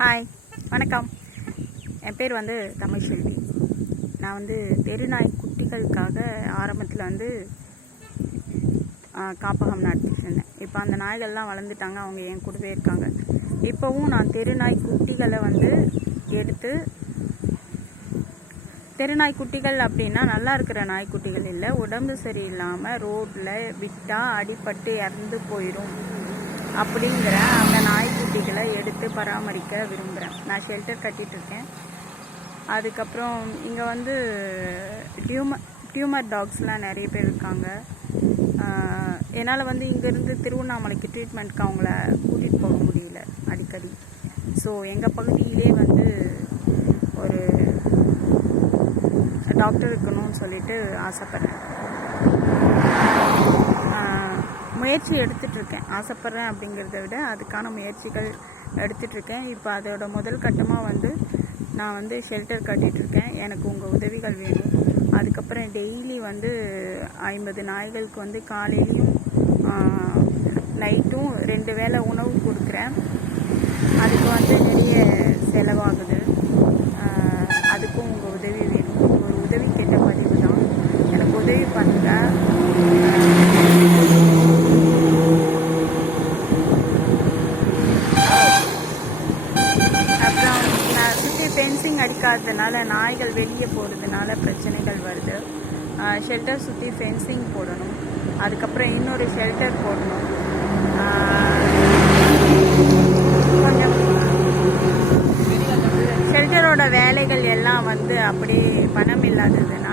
Hi, வணக்கம். என் பேர் தமிழ்செல்வி. நான் தெருநாய் குட்டிகளுக்காக ஆரம்பத்தில் காப்பகம் நடத்திட்டு இருந்தேன். இப்போ அந்த நாய்கள்லாம் வளர்ந்துட்டாங்க, அவங்க என் கூடவே இருக்காங்க. இப்போவும் நான் தெருநாய் குட்டிகளை எடுத்து, தெருநாய் குட்டிகள் அப்படின்னா நல்லா இருக்கிற நாய்க்குட்டிகள் இல்லை, உடம்பு சரியில்லாமல் ரோட்டில் விட்டால் அடிபட்டு இறந்து போயிடும் அப்படிங்கிற அந்த நாய்க்குட்டிகளை எடுத்து பராமரிக்க விரும்புகிறேன். நான் ஷெல்டர் கட்டிகிட்ருக்கேன். அதுக்கப்புறம் இங்கே டியூமர் டாக்ஸ்லாம் நிறைய பேர் இருக்காங்க. என்னால் இங்கேருந்து திருவண்ணாமலைக்கு ட்ரீட்மெண்ட்க்கு அவங்கள கூட்டிகிட்டு போக முடியல அடிக்கடி. ஸோ எங்கள் பகுதியிலே ஒரு டாக்டர் இருக்கணும்னு சொல்லிட்டு ஆசைப்பட்றேன். முயற்சி எடுத்துகிட்ருக்கேன். ஆசைப்பட்றேன் அப்படிங்கிறத விட அதுக்கான முயற்சிகள் எடுத்துகிட்ருக்கேன். இப்போ அதோட முதல் கட்டமாக நான் ஷெல்டர் கட்டிகிட்ருக்கேன். எனக்கு உங்கள் உதவிகள் வேணும். அதுக்கப்புறம் டெய்லி 50 நாய்களுக்கு காலையிலையும் நைட்டும் 2 வேளை உணவு கொடுக்குறேன். அதுக்கு நிறைய செலவாகுது. அதுக்கும் உங்கள் உதவி வேணும். ஒரு உதவி கேட்ட பதிவு தான். எனக்கு உதவி பண்ணுங்கள். ஃபென்சிங் அடிக்காததுனால நாய்கள் வெளியே போகிறதுனால பிரச்சனைகள் வருது. ஷெல்டர் சுற்றி ஃபென்சிங் போடணும். அதுக்கப்புறம் இன்னொரு ஷெல்டர் போடணும். கொஞ்சம் ஷெல்டரோட வேலைகள் எல்லாம் அப்படியே பணம் இல்லாததுனால